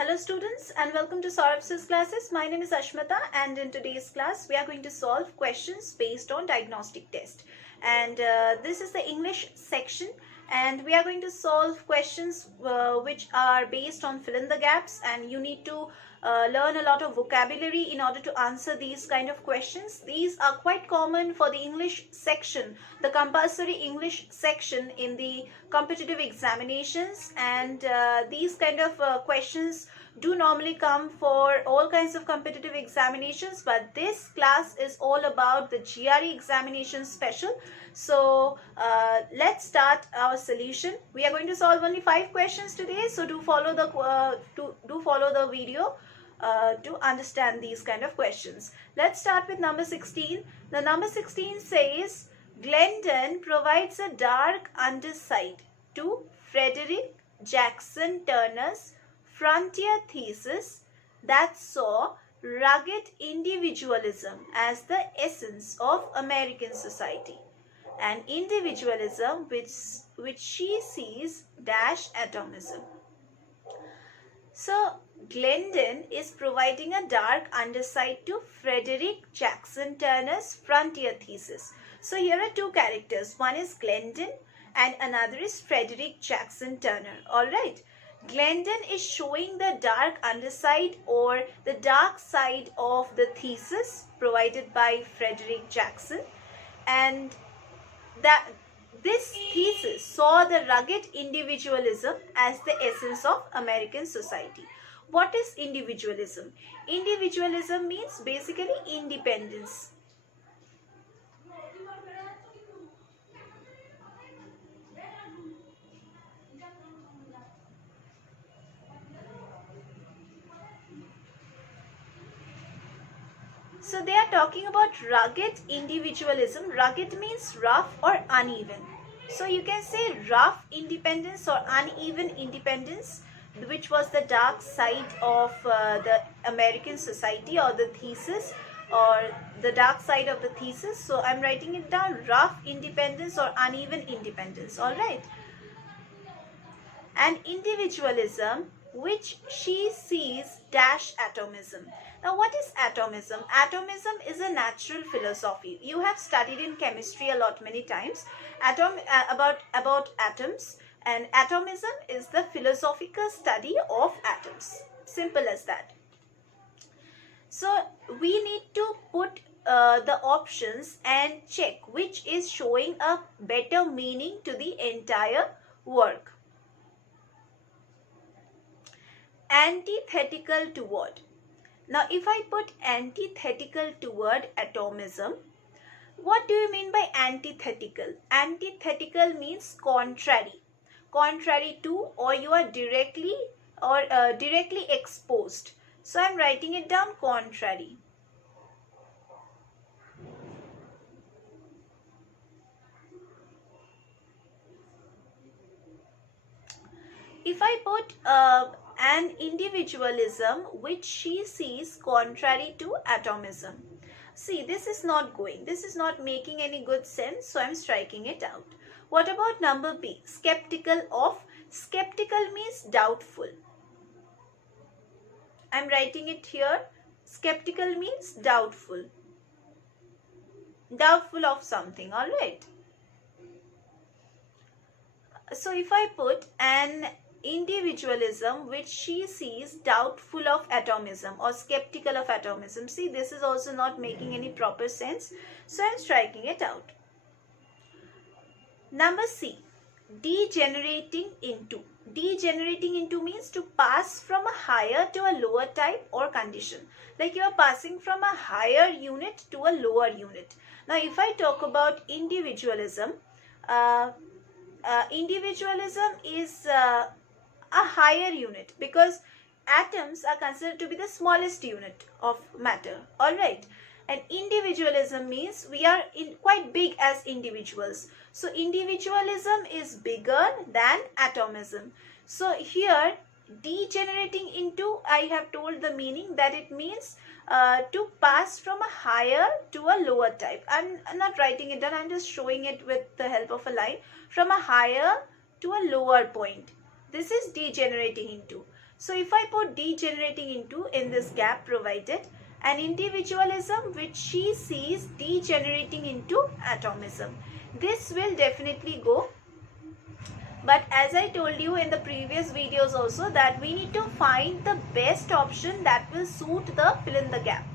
Hello students and welcome to Saurabh's classes. My name is Ashmita and in today's class we are going to solve questions based on diagnostic test. And this is the English section and we are going to solve questions which are based on fill in the gaps, and you need to learn a lot of vocabulary in order to answer these kind of questions. These are quite common for the English section, the compulsory English section in the competitive examinations, and these kind of questions do normally come for all kinds of competitive examinations, but this class is all about the GRE examination special. So let's start our solution. We are going to solve only 5 questions today, so do follow the video to understand these kind of questions. Let's start with number 16. The number 16 says, Glendon provides a dark underside to Frederick Jackson Turner's frontier thesis that saw rugged individualism as the essence of American society, and individualism which she sees dash atomism. So Glendon is providing a dark underside to Frederick Jackson Turner's frontier thesis. So here are two characters. One is Glendon and another is Frederick Jackson Turner. Alright. Glendon is showing the dark underside or the dark side of the thesis provided by Frederick Jackson, and that this thesis saw the rugged individualism as the essence of American society. What is individualism? Individualism means basically independence. So they are talking about rugged individualism. Rugged means rough or uneven. So you can say rough independence or uneven independence, which was the dark side of the American society or the thesis, or the dark side of the thesis. So I'm writing it down, rough independence or uneven independence. All right. And individualism which she sees dash atomism. Now what is atomism? Atomism is a natural philosophy. You have studied in chemistry a lot many times about atoms, and atomism is the philosophical study of atoms. Simple as that. So we need to put the options and check which is showing a better meaning to the entire work. Antithetical toward. Now if I put antithetical toward atomism, what do you mean by antithetical? Antithetical means contrary. Contrary to, or you are directly exposed. So I'm writing it down, contrary. If I put an individualism which she sees contrary to atomism. See, this is not going. This is not making any good sense, so I'm striking it out. What about number B? Skeptical of. Skeptical means doubtful. I'm writing it here. Skeptical means doubtful. Doubtful of something, alright. So if I put an individualism which she sees doubtful of atomism or skeptical of atomism, see, this is also not making any proper sense, so I'm striking it out. Number C, degenerating into. Degenerating into means to pass from a higher to a lower type or condition, like you are passing from a higher unit to a lower unit. Now if I talk about individualism, individualism is a higher unit because atoms are considered to be the smallest unit of matter. All right. And individualism means we are quite big as individuals. So individualism is bigger than atomism. So here degenerating into, I have told the meaning that it means to pass from a higher to a lower type. I'm not writing it down. I'm just showing it with the help of a line. From a higher to a lower point. This is degenerating into. So if I put degenerating into in this gap provided, an individualism which she sees degenerating into atomism, this will definitely go. But as I told you in the previous videos also, that we need to find the best option that will suit the fill in the gap.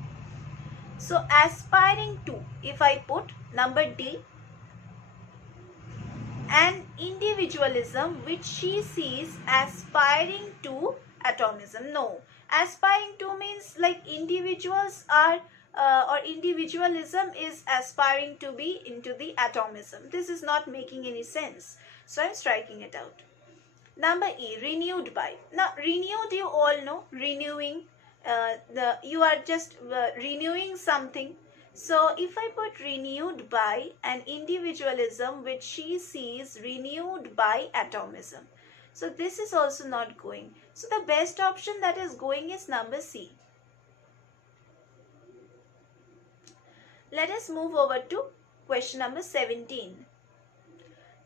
So aspiring to, if I put number D, an individualism which she sees aspiring to atomism. No, aspiring to means like individuals are or individualism is aspiring to be into the atomism. This is not making any sense. So I'm striking it out. Number E, renewed by. Now renewed, you all know, renewing, you are just renewing something. So if I put renewed by an individualism which she sees renewed by atomism, so this is also not going. So the best option that is going is number C. Let us move over to question number 17.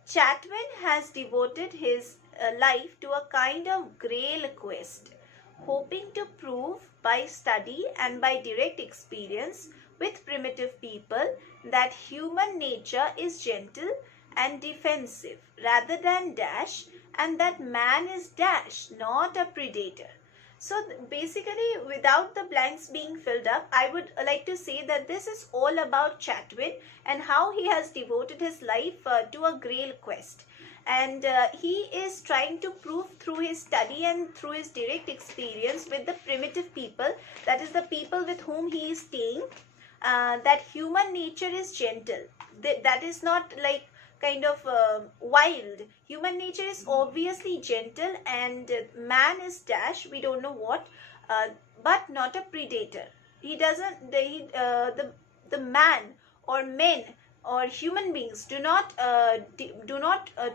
Chatwin has devoted his life to a kind of grail quest, hoping to prove by study and by direct experience with primitive people that human nature is gentle and defensive rather than dash, and that man is dash, not a predator. So basically, without the blanks being filled up, I would like to say that this is all about Chatwin and how he has devoted his life to a grail quest. And he is trying to prove through his study and through his direct experience with the primitive people, that is the people with whom he is staying, that human nature is gentle. That is not like kind of wild. Human nature is obviously gentle, and man is dash, we don't know what, but not a predator. He doesn't, the man or men or human beings do not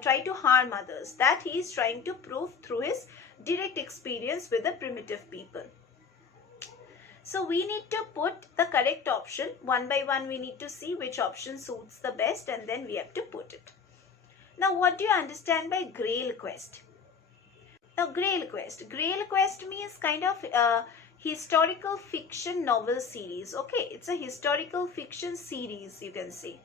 try to harm others. That he is trying to prove through his direct experience with the primitive people. So we need to put the correct option. One by one we need to see which option suits the best, and then we have to put it. Now what do you understand by grail quest? Now grail quest means kind of historical fiction novel series. Okay, it's a historical fiction series, you can say.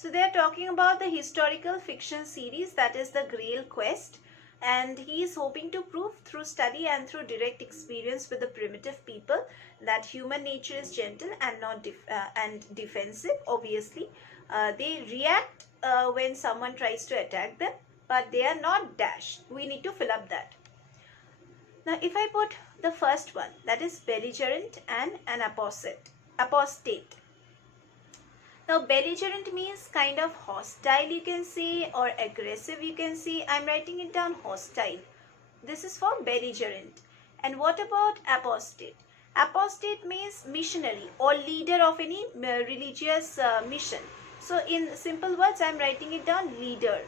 So they are talking about the historical fiction series, that is the Grail Quest, and he is hoping to prove through study and through direct experience with the primitive people that human nature is gentle and not defensive. Obviously, they react when someone tries to attack them, but they are not dash. We need to fill up that. Now, if I put the first one, that is belligerent and an apostate. Now belligerent means kind of hostile, you can say, or aggressive, you can say. I'm writing it down, hostile. This is for belligerent. And what about apostate? Apostate means missionary or leader of any religious mission. So in simple words, I'm writing it down, leader.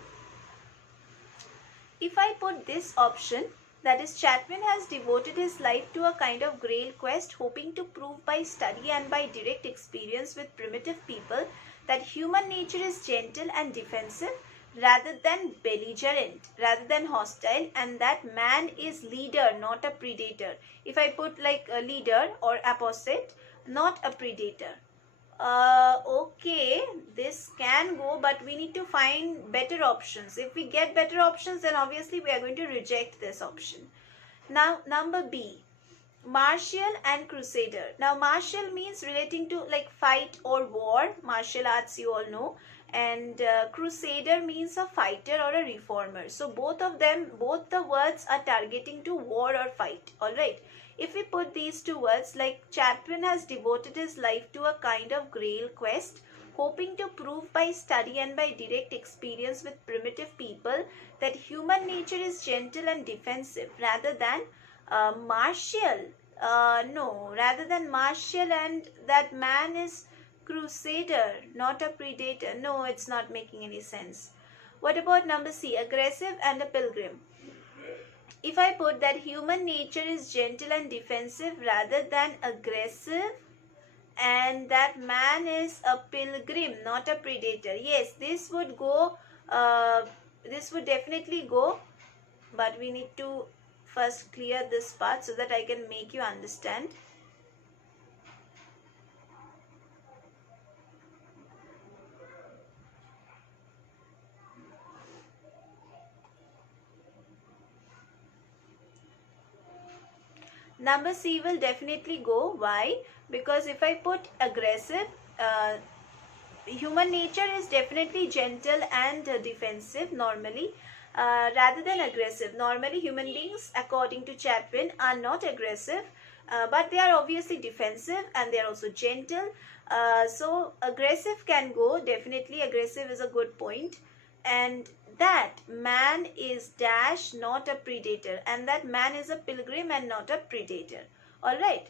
If I put this option, that is Chatwin has devoted his life to a kind of grail quest, hoping to prove by study and by direct experience with primitive people that human nature is gentle and defensive rather than belligerent, rather than hostile, and that man is leader, not a predator. If I put like a leader or apostate, not a predator. Okay, this can go, but we need to find better options. If we get better options, then obviously we are going to reject this option. Now number B, martial and crusader. Now martial means relating to like fight or war, martial arts, you all know, and crusader means a fighter or a reformer. So both of them, both the words are targeting to war or fight. All right. If we put these two words, like Chatwin has devoted his life to a kind of grail quest, hoping to prove by study and by direct experience with primitive people that human nature is gentle and defensive rather than martial. No, rather than martial, and that man is crusader, not a predator. No, it's not making any sense. What about number C, aggressive and a pilgrim? If I put that human nature is gentle and defensive rather than aggressive, and that man is a pilgrim, not a predator. Yes, this would go, this would definitely go, but we need to first clear this part so that I can make you understand. Number C will definitely go. Why? Because if I put aggressive, human nature is definitely gentle and defensive normally, rather than aggressive. Normally human beings, according to Chapman, are not aggressive, but they are obviously defensive, and they are also gentle. So aggressive can go. Definitely aggressive is a good point. And that man is dash, not a predator, and that man is a pilgrim and not a predator. All right,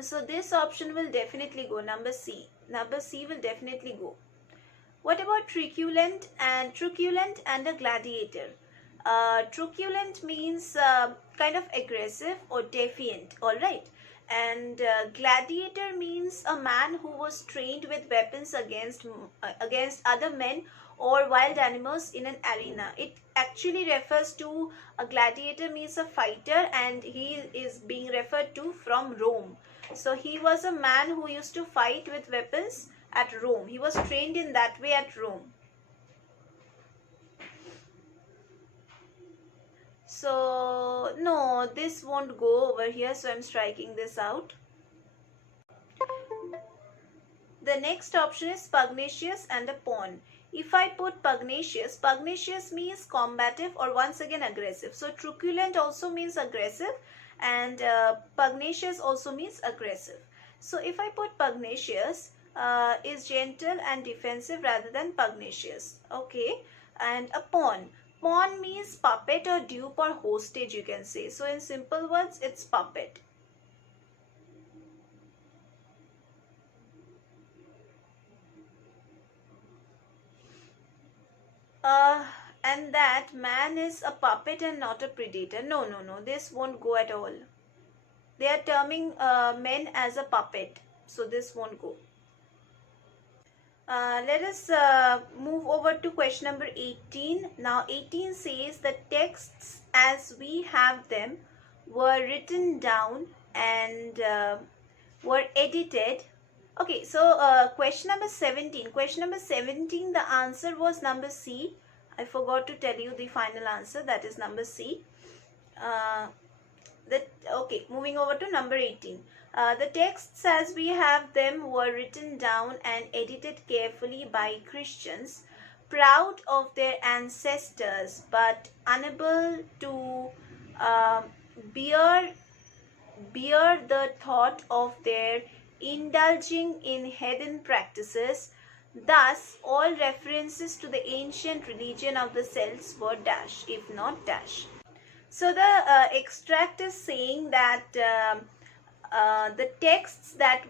so this option will definitely go, number C. Number C will definitely go. What about truculent and a gladiator? Truculent means kind of aggressive or defiant, all right. And gladiator means a man who was trained with weapons against other men or wild animals in an arena. It actually refers to, a gladiator means a fighter, and he is being referred to from Rome. So he was a man who used to fight with weapons at Rome. He was trained in that way at Rome. So no, this won't go over here, so I'm striking this out. The next option is pugnacious and a pawn. If I put pugnacious, pugnacious means combative or once again aggressive. So truculent also means aggressive, and pugnacious also means aggressive. So if I put pugnacious, is gentle and defensive rather than pugnacious. Okay, and a pawn. Pawn means puppet or dupe or hostage, you can say. So in simple words, it's puppet. And that man is a puppet and not a predator. No, this won't go at all. They are terming men as a puppet, so this won't go. Let us move over to question number 18. Now 18 says the texts as we have them were written down and were edited. Okay, so question number 17. Question number 17, the answer was number C. I forgot to tell you the final answer, that is number C. Okay, moving over to number 18. The texts as we have them were written down and edited carefully by Christians, proud of their ancestors but unable to bear the thought of their indulging in heathen practices. Thus, all references to the ancient religion of the Celts were dash, if not dash. So the extract is saying that the texts that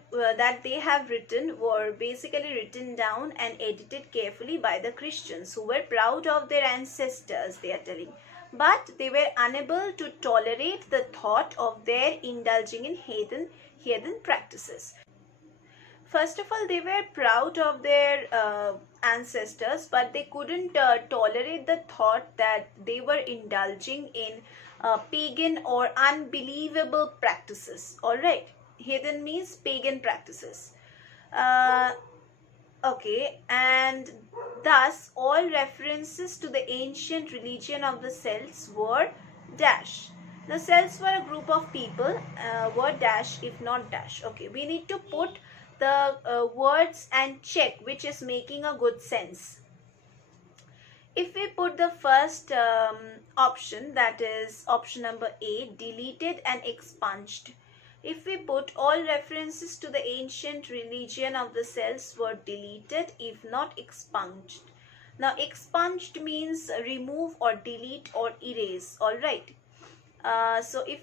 they have written were basically written down and edited carefully by the Christians who were proud of their ancestors, they are telling. But they were unable to tolerate the thought of their indulging in heathen practices. First of all, they were proud of their ancestors, but they couldn't tolerate the thought that they were indulging in pagan or unbelievable practices. All right, heathen means pagan practices. Okay, and thus all references to the ancient religion of the Celts were dash. The Celts were a group of people, were dash, if not dash. Okay, we need to put the words and check which is making a good sense. If we put the first option, that is option number A, deleted and expunged. If we put all references to the ancient religion of the Celts were deleted, if not expunged. Now expunged means remove or delete or erase. All right. So if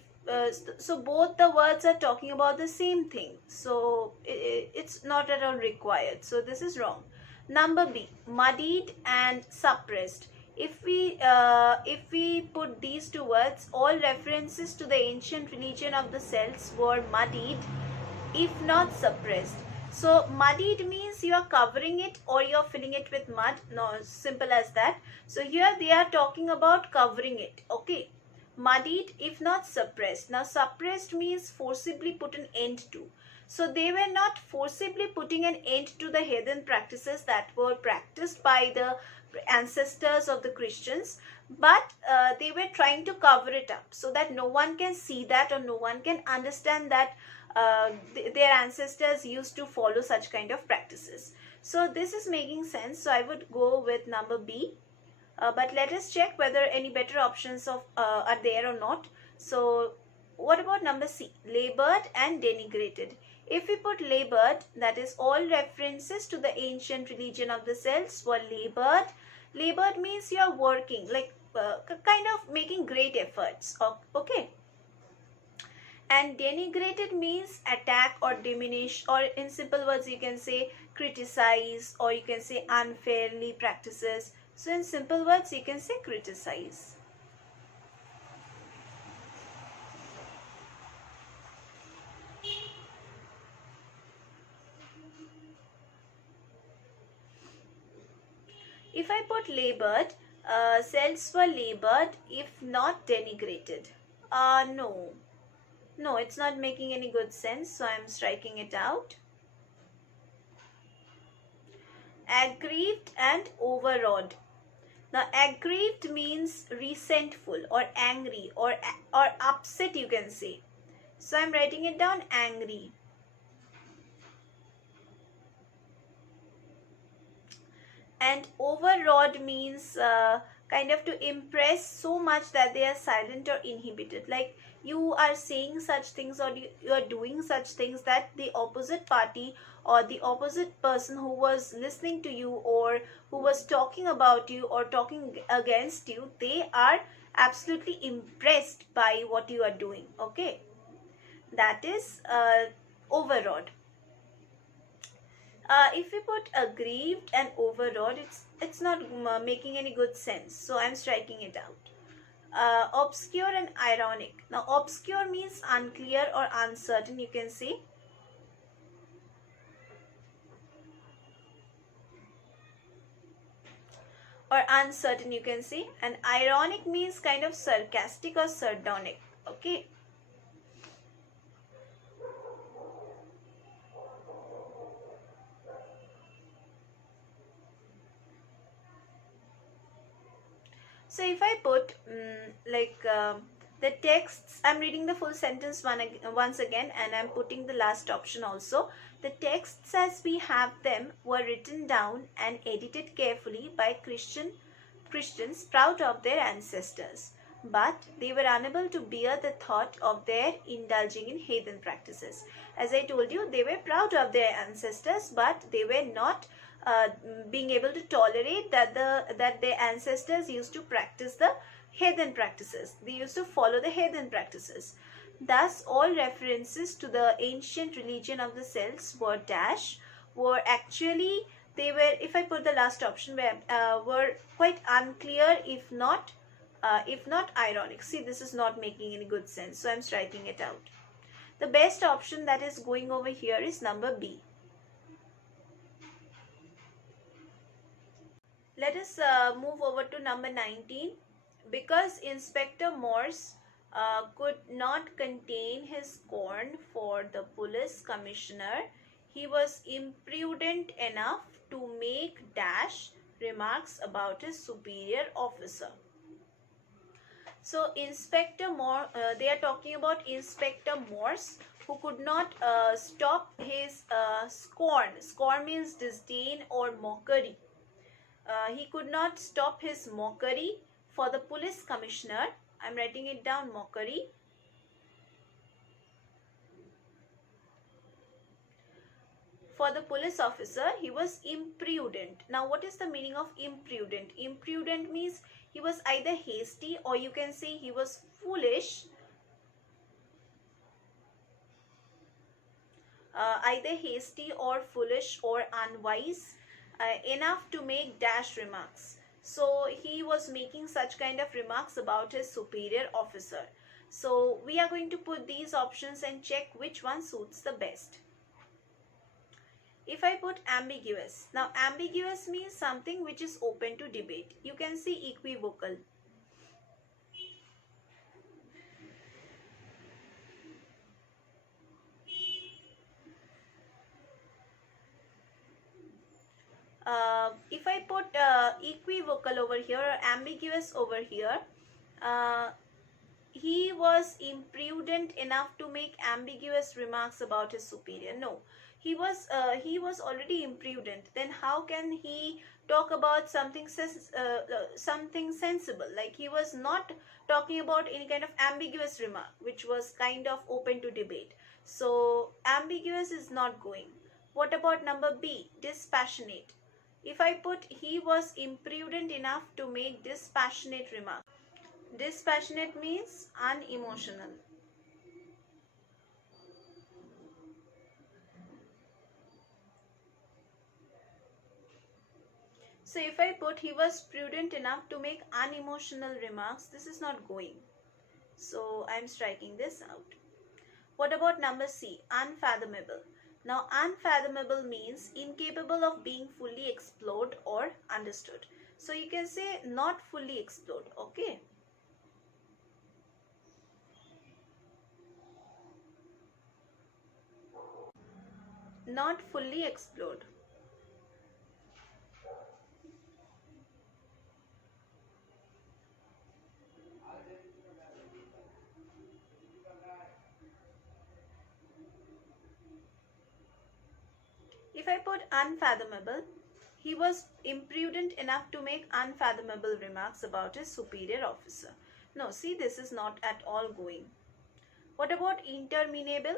so both the words are talking about the same thing, so it's not at all required, so this is wrong. Number B, muddied and suppressed. If we put these two words, all references to the ancient religion of the Celts were muddied, if not suppressed. So muddied means you are covering it or you are filling it with mud. No, simple as that. So here they are talking about covering it. Okay. Muddied if not suppressed. Now suppressed means forcibly put an end to. So they were not forcibly putting an end to the heathen practices that were practiced by the ancestors of the Christians, but they were trying to cover it up so that no one can see that or no one can understand that their ancestors used to follow such kind of practices. So this is making sense. So I would go with number B. But let us check whether any better options are there or not. So what about number C, labored and denigrated? If we put labored, that is all references to the ancient religion of the Celts were labored. Labored means you are working, like kind of making great efforts. Okay. And denigrated means attack or diminish, or in simple words you can say criticize, or you can say unfairly practices. So in simple words you can say criticize. If I put labored, Celts were labored if not denigrated. No, it's not making any good sense, so I'm striking it out. Aggrieved and overawed. Now aggrieved means resentful or angry or upset, you can say. So I'm writing it down, angry. And overawed means kind of to impress so much that they are silent or inhibited. Like you are saying such things or you are doing such things that the opposite party or the opposite person who was listening to you or who was talking about you or talking against you, they are absolutely impressed by what you are doing. Okay, that is overawed. If we put aggrieved and overawed, it's not making any good sense, so I'm striking it out. Obscure and ironic. Now obscure means unclear or uncertain, you can say. Or uncertain, you can say. And ironic means kind of sarcastic or sardonic. Okay. So if I put the texts, I'm reading the full sentence once again, and I'm putting the last option also. The texts as we have them were written down and edited carefully by Christians proud of their ancestors, but they were unable to bear the thought of their indulging in heathen practices. As I told you, they were proud of their ancestors, but they were not being able to tolerate that their ancestors used to practice the heathen practices. They used to follow the heathen practices. Thus, all references to the ancient religion of the Celts were actually, they were, if I put the last option, were quite unclear, if not ironic. See, this is not making any good sense, so I'm striking it out. The best option that is going over here is number B. Let us move over to number 19. Because Inspector Morse could not contain his scorn for the police commissioner, he was imprudent enough to make remarks about his superior officer. So Inspector Morse, they are talking about Inspector Morse, who could not stop his scorn. Scorn means disdain or mockery. He could not stop his mockery for the police commissioner. I'm writing it down, mockery. For the police officer, he was imprudent. Now, what is the meaning of imprudent? Imprudent means he was either hasty or you can say he was foolish. either hasty or foolish or unwise, enough to make dash remarks. So he was making such kind of remarks about his superior officer. So we are going to put these options and check which one suits the best. If I put ambiguous, now ambiguous means something which is open to debate. You can see equivocal. If I put equivocal over here or ambiguous over here, he was imprudent enough to make ambiguous remarks about his superior. No, he was already imprudent. Then how can he talk about something something sensible? Like, he was not talking about any kind of ambiguous remark which was kind of open to debate. So ambiguous is not going. What about number B, dispassionate? If I put he was imprudent enough to make dispassionate remarks. Dispassionate means unemotional. So if I put he was prudent enough to make unemotional remarks, this is not going. So I'm striking this out. What about number C, unfathomable? Now unfathomable means incapable of being fully explored or understood. So you can say not fully explored, okay? Not fully explored. If I put unfathomable, he was imprudent enough to make unfathomable remarks about his superior officer. No, see, this is not at all going. What about interminable?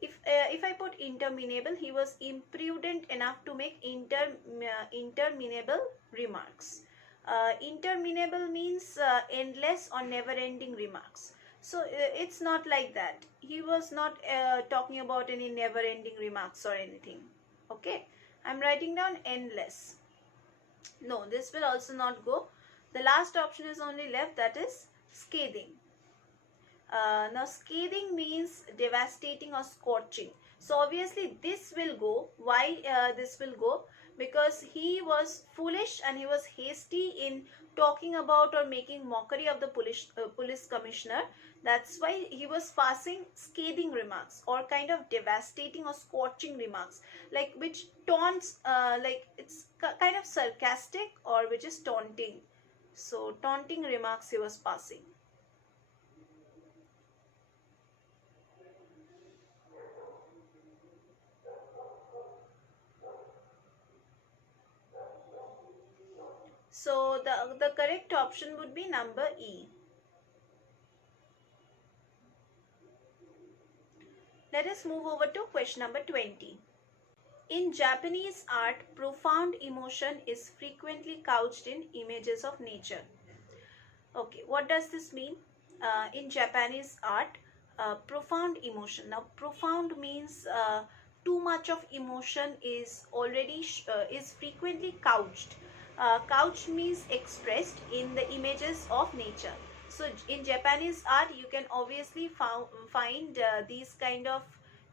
If I put interminable, he was imprudent enough to make interminable remarks. Interminable means endless or never-ending remarks. So it's not like that. He was not talking about any never-ending remarks or anything. Okay, I'm writing down endless. No, this will also not go. The last option is only left, that is scathing. Now scathing means devastating or scorching. So obviously this will go. Why this will go? Because he was foolish and he was hasty in talking about or making mockery of the police commissioner. That's why he was passing scathing remarks or kind of devastating or scorching remarks, like which taunts, like it's kind of sarcastic or which is taunting. So taunting remarks he was passing. So the correct option would be number E. Let us move over to question number 20. In Japanese art, profound emotion is frequently couched in images of nature. Okay, what does this mean? In Japanese art, profound emotion. Now, profound means too much of emotion is already is frequently couched. Couched means expressed in the images of nature. So in Japanese art, you can obviously find these kind of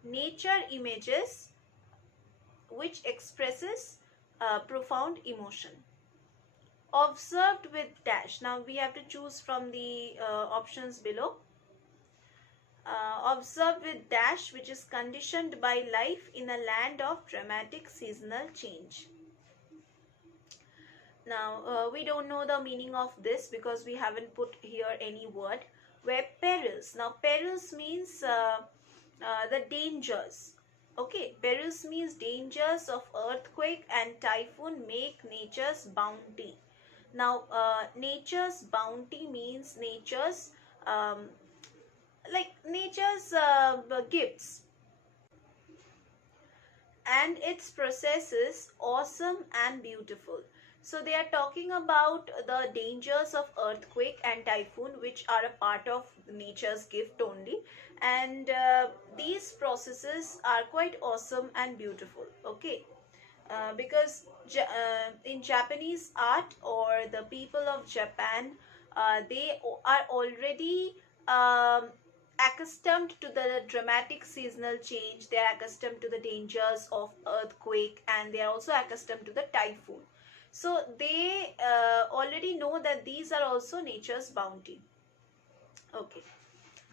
nature images which expresses profound emotion. Observed with dash. Now we have to choose from the options below. Observed with dash, which is conditioned by life in a land of dramatic seasonal change. Now we don't know the meaning of this because we haven't put here any word. Where perils. Now perils means the dangers. Okay, perils means dangers of earthquake and typhoon make nature's bounty. Now nature's bounty means nature's nature's gifts, and its process is awesome and beautiful. So they are talking about the dangers of earthquake and typhoon, which are a part of nature's gift only. And these processes are quite awesome and beautiful. Okay. Because in Japanese art, or the people of Japan, they are already um, accustomed to the dramatic seasonal change. They are accustomed to the dangers of earthquake, and they are also accustomed to the typhoon. So they already know that these are also nature's bounty. Okay,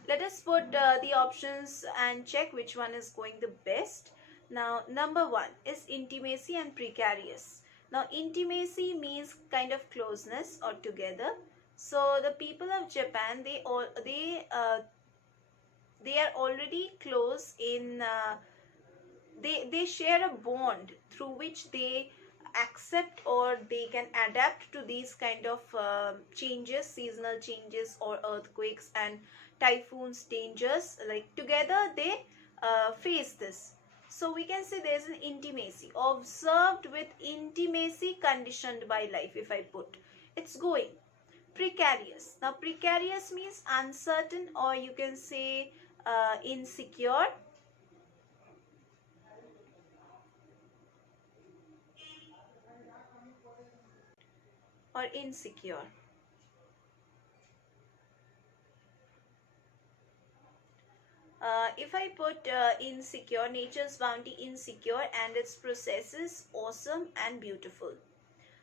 let us put the options and check which one is going the best. Now, number one is intimacy and precarious. Now, intimacy means kind of closeness or together. So the people of Japan, they are already close in they share a bond through which they accept, or they can adapt to these kind of changes, seasonal changes or earthquakes and typhoons dangers. Like together they face this. So we can say there's an intimacy, observed with intimacy, conditioned by life. If I put, it's going. Precarious. Now precarious means uncertain, or you can say insecure. Or insecure. If I put insecure, nature's bounty insecure, and its processes awesome and beautiful.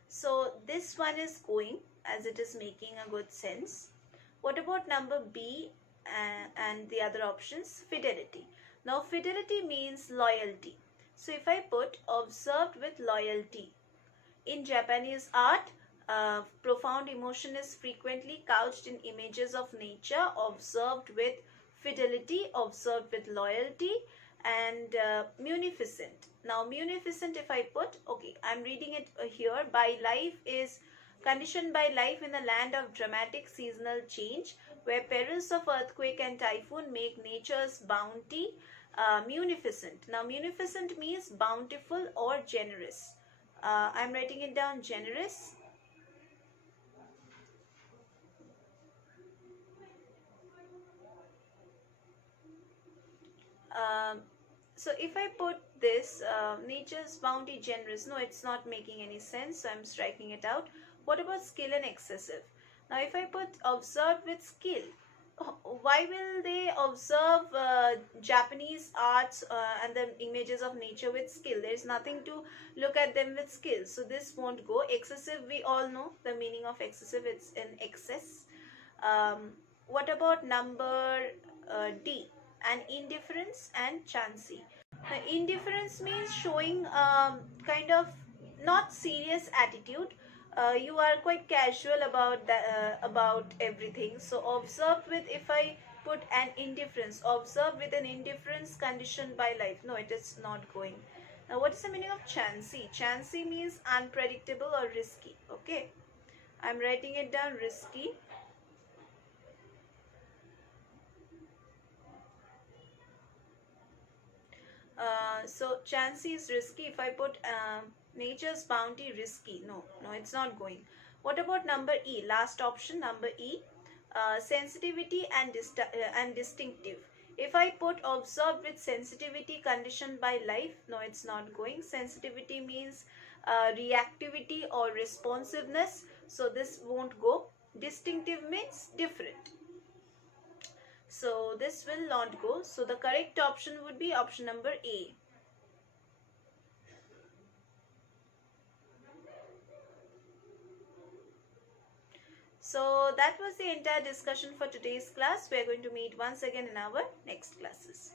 So this one is going, as it is making a good sense. What about number B and the other options? Fidelity. Now fidelity means loyalty. So if I put observed with loyalty. In Japanese art, profound emotion is frequently couched in images of nature, observed with fidelity, observed with loyalty, and munificent. Now, munificent, if I put, okay, I'm reading it here. By life is conditioned by life in a land of dramatic seasonal change, where perils of earthquake and typhoon make nature's bounty munificent. Now, munificent means bountiful or generous. I'm writing it down, generous. Um, so if I put this, nature's bounty generous, no, it's not making any sense, so I'm striking it out. What about skill and excessive? Now if I put observed with skill, why will they observe Japanese arts and the images of nature with skill? There's nothing to look at them with skill, so this won't go. Excessive, we all know the meaning of excessive, it's in excess. What about number D, and indifference and chancy? Indifference means showing kind of not serious attitude. You are quite casual about everything. So observed with, if I put an indifference, observed with an indifference conditioned by life, no, it is not going. Now what is the meaning of chancy? Chancy means unpredictable or risky. Okay, I'm writing it down, risky. So chancy is risky. If I put nature's bounty, risky, no, it's not going. What about number E, last option, number E, sensitivity and distinctive? If I put observed with sensitivity conditioned by life, no, it's not going. Sensitivity means reactivity or responsiveness, so this won't go. Distinctive means different, so this will not go. So the correct option would be option number A. So that was the entire discussion for today's class. We are going to meet once again in our next classes.